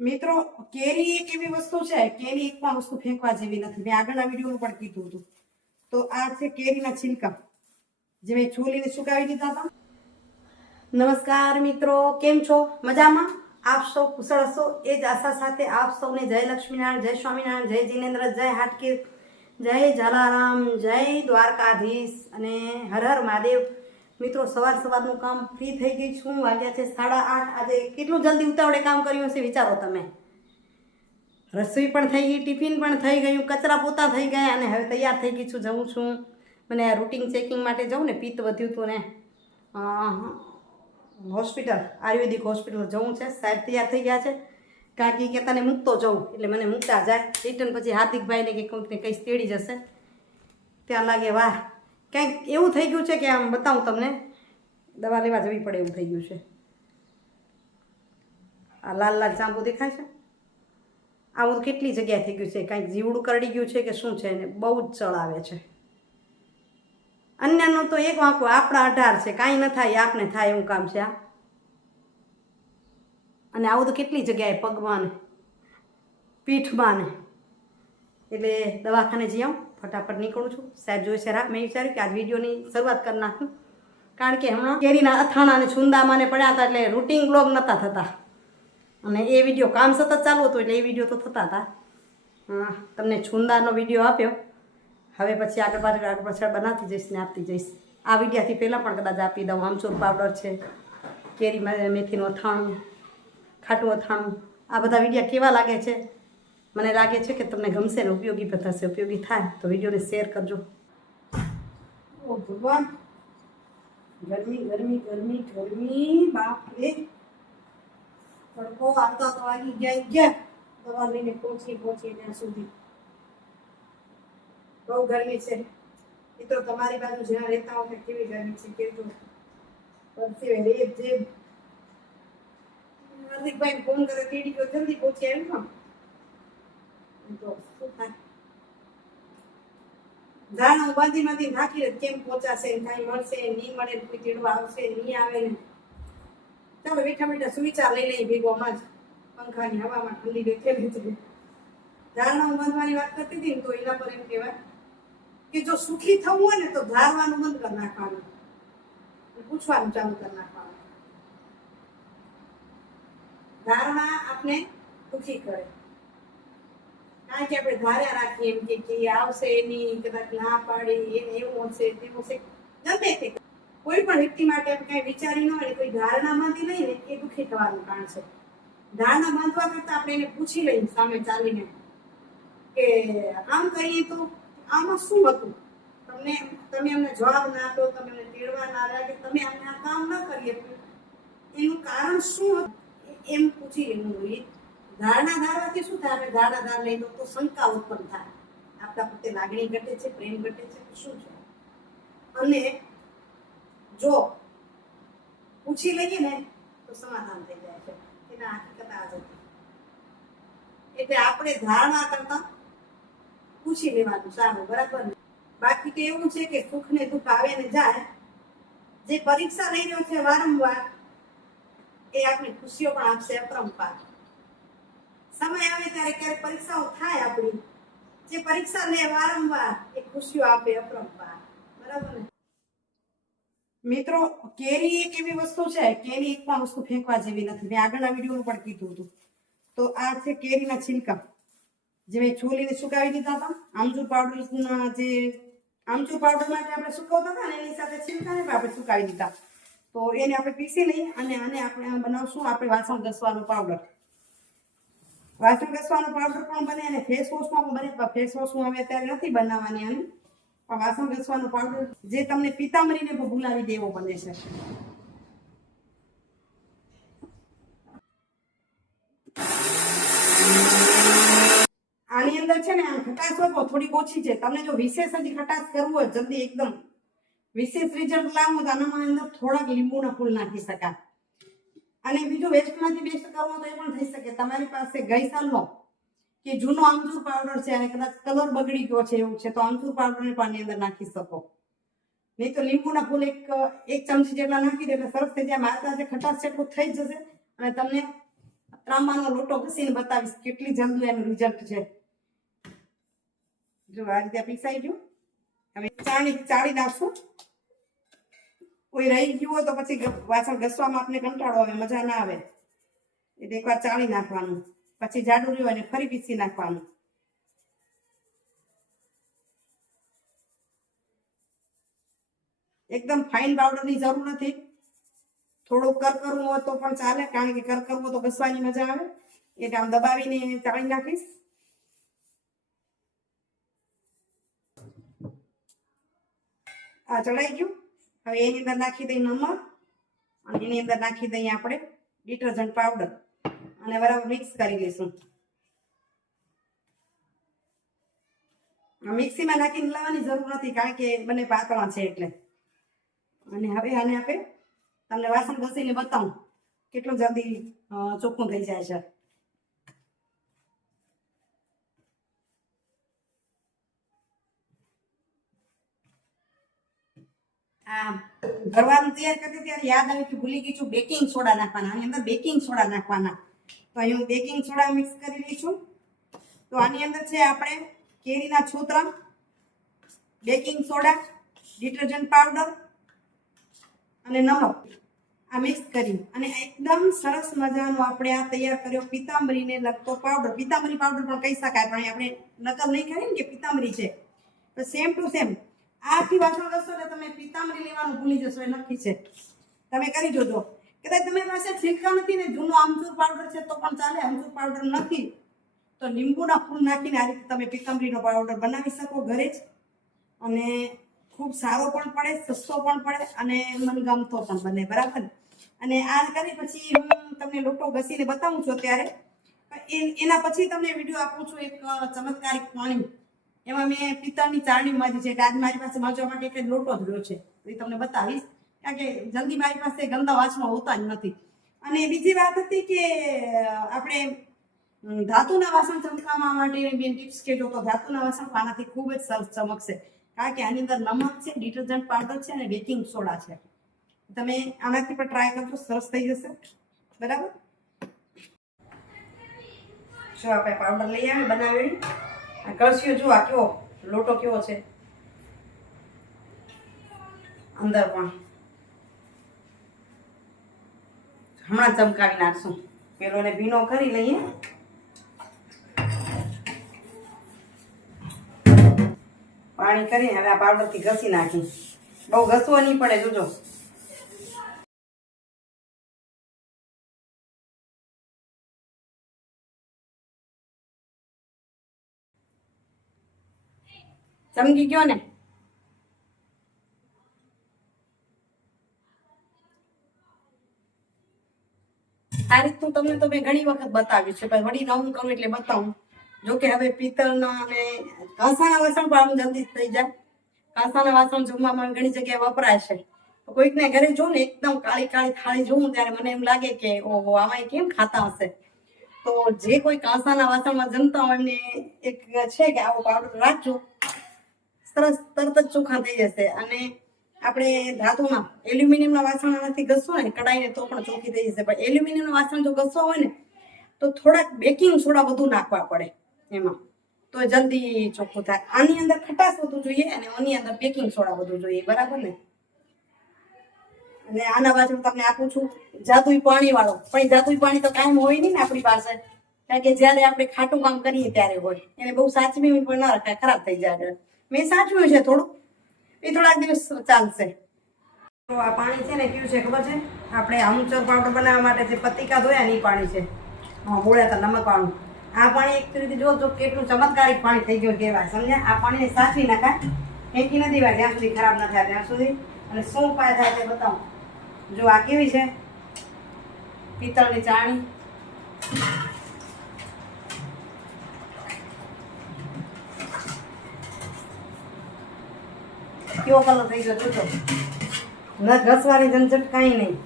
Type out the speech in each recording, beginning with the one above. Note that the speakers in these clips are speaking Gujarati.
મિત્રો, કેરી એક એવી વસ્તુ છે, કેરી એક પણ વસ્તુ ફેંકવા જેવી નથી. મેં આગળના વીડિયો પણ કીધું હતું. તો આ છે કેરીના છિલકા. જે મેં છોલીને સુકાવી દીધા હતા. નમસ્કાર મિત્રો, કેમ છો? મજામાં? આપ સૌ કુશળ હશો? એ જ આશા સાથે આપ સૌને જય લક્ષ્મીનારાયણ, જય સ્વામિનારાયણ, જય જીનેન્દ્ર, જય હાટકીર, જય જલારામ, જય દ્વારકાધીશ અને હર હર મહાદેવ. મિત્રો, સવાર સવારનું કામ ફ્રી થઈ ગઈ છું. વાગ્યા છે સાડા આઠ. આજે કેટલું જલ્દી ઉતાવળે કામ કર્યું હશે વિચારો તમે. રસોઈ પણ થઈ ગઈ, ટિફિન પણ થઈ ગયું, કચરા પોતા થઈ ગયા અને હવે તૈયાર થઈ ગઈ છું, જઉં છું. મને આ રૂટિન ચેકિંગ માટે જવું ને, પિત્ત વધ્યું હતું ને. હોસ્પિટલ આયુર્વેદિક હોસ્પિટલ જવું છે. સાહેબ તૈયાર થઈ ગયા છે. કારણ કે ઈ કે તને મૂકતો જવું એટલે મને મૂકતા જાય. રિટર્ન પછી હાર્દિકભાઈને કે કોઈકને કંઈ તેડી જશે. ત્યાં લાગે, વાહ કંઈક એવું થઈ ગયું છે કે આમ બતાવું તમને? દવા લેવા જવી પડે એવું થઈ ગયું છે. આ લાલ લાલ ચાંબુ દેખાય છે? આવું કેટલી જગ્યાએ થઈ ગયું છે? કાંઈક જીવડું કરડી ગયું છે કે શું છે ને? બહુ જ ચડાવે છે. અન્યનું તો એક વાંકો, આપણા અઢાર છે. કાંઈ ન થાય, આપને થાય એવું કામ છે આ. અને આવું તો કેટલી જગ્યાએ પગમાં ને, પીઠમાં ને. એટલે દવાખાને જઈ આવું. ફટાફટ નીકળું છું. સાહેબ જોઈ છે મેં વિચાર્યું કે આજ વિડીયોની શરૂઆત કરી નાખું. કારણ કે હમણાં કેરીના અથાણા અને છુંદામાં પડ્યા હતા એટલે રૂટિન બ્લોગ નહોતા થતા. અને એ વીડિયો કામ સતત ચાલુ હતું એટલે એ વીડિયો તો થતા હતા. તમને છુંદાનો વીડિયો આપ્યો. હવે પછી આગળ પાછળ આગળ પાછળ બનાવતી જઈશ ને આપતી જઈશ. આ વિડીયાથી પહેલાં પણ કદાચ આપી દઉં. આમચૂર પાવડર છે, કેરી મેથીનું અથાણું, ખાટું અથાણું. આ બધા વિડીયા કેવા લાગે છે? મને લાગે છે કે તમને ગમશે ને ઉપયોગી પણ થશે ઉપયોગી થાય, તો વિડીયોને શેર કરજો. ઓ ભગવાન. ગરમી ગરમી ગરમી ગરમી. બાપ રે તડકો આવતા તો વાગી ગયા ગયા દવા લઈને પહોંચી પહોંચી ત્યાં સુધી. બહુ ગરમી છે. મિત્રો, તમારી બાજુ જ્યાં રહેતા હો ત્યાં કેવી ગરમી છે કેવું પરસેવે, રેબ જેબ હાર્દિકભાઈ ફોન કરે ટીડી તો જલ્દી પહોંચી આવ્યું ને તો શું થાય ધાણા બાંધી બાંધી નાખી કેમ પહોંચાશે, કઈ મળશે, નહીં મળે, કોઈ તેડવા આવશે, નહીં આવે ને. ચાલો, બેઠા બેઠા સુવિચાર લઈ લઈ ભેગોમાં જ. પંખાની હવામાં ઠંડી બેઠેલી છે ધારણા બાંધવાની વાત કરતી હતી ને તો એના પર એમ કહેવાય કે જો સુખી થવું હોય ને તો ધારવાનું બંધ કરી નાખવાનું. પૂછવાનું ચાલુ કરી નાખવાનું. ધારણા આપણે સુખી કરે. કારણ કે આપણે ધાર્યા રાખીએ એમ કે કે આવશે એની કદાચ ના પાડી એને એવું હશે, તેવું હશે. ગમે તે. કોઈ પણ વ્યક્તિ માટે આપણે કઈ વિચારી ન હોય, કોઈ ધારણા માંથી લઈએ એ દુઃખી થવાનું કારણ છે. ધારણા બાંધવા કરતા આપણે એને પૂછી લઈએ સામે ચાલીને કે આમ કરીએ તો આમાં શું હતું? તમને તમે અમને જવાબ ના આપો, તમે અમને તેડવા ના આવ્યા કે તમે અમને આ કામ ન કરી આપ્યું એનું કારણ શું હતું? એમ પૂછી લેવું ધારણા ધારવાથી શું થાય? આપણે ધારણા ધાર લઈએ તો શંકા ઉત્પન્ન થાય. આપણા પ્રત્યે લાગણી ઘટે છે, પ્રેમ ઘટે છે શું છે? અને જો પૂછી લઈએ ને, તો સમાધાન થઈ જાય છે. એના હકીકત આ જ એટલે આપણે ધારણા કરતા પૂછી લેવાનું સારું, બરાબર ને? બાકી તો એવું છે કે સુખ ને દુઃખ આવે ને જાય. જે પરીક્ષા લઈ રહ્યો છે વારંવાર, એ આપણી ખુશીઓ પણ આપશે અપરંપાર સમય આવે ત્યારે ક્યારેક પરીક્ષાઓ થાય આપણી. જે પરીક્ષા લે વારંવાર એ ખુશીઓ આપે અપરંપાર. બરાબર ને? મિત્રો, કેરી એક એવી વસ્તુ છે, કેરી એક પણ વસ્તુ ફેંકવા જેવી નથી. મેં આગળના વિડીયોનું પણ કીધું હતું. તો આ છે કેરીના છિલકા. જે મેં છોલીને સુકાવી દીધા હતા. આમચૂર પાવડરના જે આમચૂર પાવડર માટે આપણે સુકવતા હતા ને, એની સાથે છિલકાને પણ આપણે સુકાવી દીધા. તો એને આપણે પીસી લઈએ અને આને આપણે બનાવશું. આપણે વાસણ ઘસવાનો પાવડર. વાસણ ઘસવાનો પાવડર પણ બને અને ફેસ વોશમાં પણ બને ફેસ વોશ હું હવે અત્યારે નથી બનાવવાની આની પણ વાસણ ઘસવાનો પાવડર જે તમને પિતામરીને પણ ભૂલાવી દેવો બને છે. આની અંદર છે ને આમ ખટાશ હોય તો થોડીક ઓછી છે. તમને જો વિશેષ હજી ખટાશ કરવું હોય જલ્દી એકદમ. વિશેષ રિઝલ્ટ લાવવું તો આનામાં અંદર થોડાક લીંબુના ફૂલ નાખી શકાય. અને બીજું વેસ્ટમાંથી બેસ્ટ કરવું તો એ પણ થઈ શકે. તમારી પાસે ગઈ સાલનો કે જૂનો આમચૂર પાવડર છે અને કદાચ કલર બગડી ગયો છે એવું છે, તો આમચૂર પાવડરને પાણી અંદર નાખી શકો. નહીં તો લીંબુના ફૂલ એક એક ચમચી જેટલા નાખી દે એટલે સરસ થઈ જાય. મારા જે ખટાશ છે થઈ જશે અને તમને ત્રાંબાનો લોટો ઘસીને બતાવીશ કેટલી જલ્દી એનું રિઝલ્ટ છે. જો આ રીતે પીસાઈ ગયું. હવે ચાણી ચાળી નાખશું કોઈ રહી ગયું હોય તો પછી વાસણ ઘસવામાં આપણે કંટાળો આવે, મજા ના આવે. એટલે એકવાર ચાળી નાખવાનું, પછી જાડું રહ્યું અને ફરી પીસી નાખવાનું. એકદમ ફાઇન પાવડરની જરૂર નથી. થોડું કરકરવું હોય તો પણ ચાલે, કારણ કે કરકરવું હોય તો ઘસવાની મજા આવે. એટલે આમ દબાવીને ચાળી નાખીશ. આ ચડાઈ ગયું? હવે એની અંદર નાખી દઈએ નમક અને એની અંદર નાખી દઈએ આપણે ડિટર્જન્ટ પાવડર. અને બરાબર મિક્સ કરી દઈશું મિક્સીમાં નાખીને લાવવાની જરૂર નથી કારણ કે બંને પાતળા છે એટલે. અને હવે આને આપણે તમને વાસણ ઘસીને બતાવું. કેટલું જલ્દી ચોખ્ખું થઈ જાય છે. ભરવાનું તૈયાર કરતી ત્યારે યાદ આવ્યું કે ભૂલી ગઈ છું બેકિંગ સોડા નાખવાના, આની અંદર બેકિંગ સોડા નાખવાના. તો અહીં હું બેકિંગ સોડા મિક્સ કરી છું. તો આની અંદર છે આપણે કેરીના છોતરા બેકિંગ સોડા ડિટર્જન્ટ પાવડર અને નમક. આ મિક્સ કરી અને એકદમ સરસ મજાનો આપણે આ તૈયાર કર્યો પિતાંબરીને લગતો પાવડર પિતાંબરી પાવડર પણ કહી શકાય, પણ આપણે નકલ નહીં કરીએ ને કે પિતાંબરી છે. તો સેમ ટુ સેમ આથી વાસણ કરશો ને તમે પિતામરી લેવાનું ભૂલી જશો, એ નક્કી છે. તમે કરી જોજો. કદાચ તમારી પાસે છીંકા નથી ને જૂનો આમચૂર પાવડર છે તો પણ ચાલે, આમચૂર પાવડર નથી, તો લીંબુના ફૂલ નાખીને આ રીતે તમે પિતાંબરીનો પાવડર બનાવી શકો ઘરે જ. અને ખૂબ સારો પણ પડે, સસ્તો પણ પડે અને મનગમતો પણ બને, બરાબર? અને આ કરી પછી હું તમને લોટો ઘસીને બતાવું છું અત્યારે. એ- એના પછી તમને વીડિયો આપું છું એક ચમત્કારિક પાણી. એમાં મેં પિત્તળની ચારણી મારી છે. આજ મારી પાસે માજવા માટે એક લોટો જ રહ્યો છે. એ તમને બતાવીશ. કારણ કે જલ્દી મારી પાસે ગંદા વાસણો હોતા જ નથી. અને બીજી વાત હતી કે આપણે ધાતુના વાસણ ચમકાવવા માટે બે ટિપ્સ કે જો તો ધાતુના વાસણ પાનાથી ખૂબ જ સરસ ચમકશે. કારણ કે આની અંદર નમક છે, ડિટર્જન્ટ પાવડર છે અને બેકિંગ સોડા છે. તમે આનાથી પણ ટ્રાય કરજો, સરસ થઈ જશે. બરાબર? જો આપણે પાવડર લઈ આવે બનાવી આ કળશીઓ જુઓ, આ કેવો લોટો કેવો છે? અંદર પણ. હમણાં ચમકાવી નાખશું. પેલો ને ભીનો કરી લઈએ. પાણી કરીને હવે આ પાવડરથી ઘસી નાખી બહુ ઘસવો નહીં પડે, જોજો. ચમકી ગયો ને? આ રીતનું તમને તો મેં ઘણી વખત બતાવ્યું છે, પણ વળી નવું કરું એટલે બતાવું. જો કે હવે પિત્તળના અને કાંસાના વાસણ પણ આમ જલ્દી થઈ જાય. કાંસાના વાસણ જમવામાં ઘણી જગ્યાએ વપરાય છે. કોઈક કોઈકને ઘરે જોઉં ને એકદમ કાળી કાળી થાળી જોઉં ત્યારે મને એમ લાગે કે, ઓહો, આમાં કેમ ખાતા હશે? તો જે કોઈ કાંસાના વાસણમાં જમતા હોય એમને એક છે કે આવો પાવડર રાખજો. સરસ તરત જ ચોખ્ખા થઈ જશે. અને આપણે ધાતુમાં એલ્યુમિનિયમના વાસણ આનાથી ઘસવું ને કડાઈને તો પણ ચોખ્ખી થઈ જશે. પણ એલ્યુમિનિયમના વાસણ જો ઘસવા હોય ને, તો થોડાક બેકિંગ સોડા વધુ નાખવા પડે એમાં. તો જલ્દી ચોખ્ખું થાય. આની અંદર ખટાશ વધુ જોઈએ અને આની અંદર બેકિંગ સોડા વધુ જોઈએ. બરાબર ને? અને આના પાછળ તમને આપું છું, જાદુઈ પાણી વાળો. પણ જાદુઈ પાણી તો કાયમ હોય નહીં ને આપણી પાસે. કારણ કે જ્યારે આપણે ખાટું કામ કરીએ ત્યારે હોય. એને બહુ સાચવી પણ ના રખાય, ખરાબ થઈ જાય. મેં સાચવ્યું છે થોડું એ થોડાક દિવસ ચાલશે. તો આ પાણી છે ને કેવું છે ખબર છે? આપણે આમચોર પાવડર બનાવવા માટે જે પતિકા ધોયા ની પાણી છે. બોળ્યા હતા નમક વાળું આ પાણી એક રીતે જો તો કેટલું ચમત્કારિક પાણી થઈ ગયું કહેવાય. સમજ્યા? આ પાણીને સાચવી નાખાય. ફેંકી નથી વાય, જ્યાં સુધી ખરાબ ના થાય, ત્યાં સુધી. અને શું ઉપાય થાય તે બતાવું. જો આ કેવી છે? પિત્તળની ચાણી. કેવો કલર થઈ ગયો તો ન ઘસવાની ઝંઝટ કાંઈ નહીં.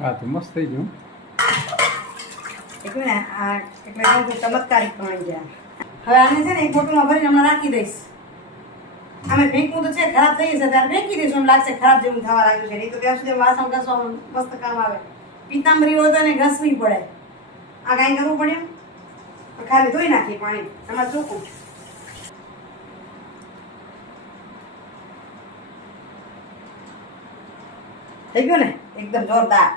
હા તો મસ્ત થઈ ગયું. એટલે આ એટલે કહું કે ચમત્કારી પણ ગયા હવે આને છે ને એક બોટલમાં ભરીને હમણાં રાખી દઈશ. અમે ફેંકવું તો છે ખરાબ થઈ જશે ત્યારે ફેંકી દઈશું એમ લાગશે ખરાબ જેવું થવા લાગ્યું છે. એ તો ત્યાં સુધી વાસણ ઘસવા મસ્ત કામ આવે. પીતાંબરી હોય તો ઘસવી પડે. આ કાંઈ કરવું પડે ખાલી ધોઈ નાખી પાણી. એમાં ચોખ્ખું થઈ ગયું ને? એકદમ જોરદાર.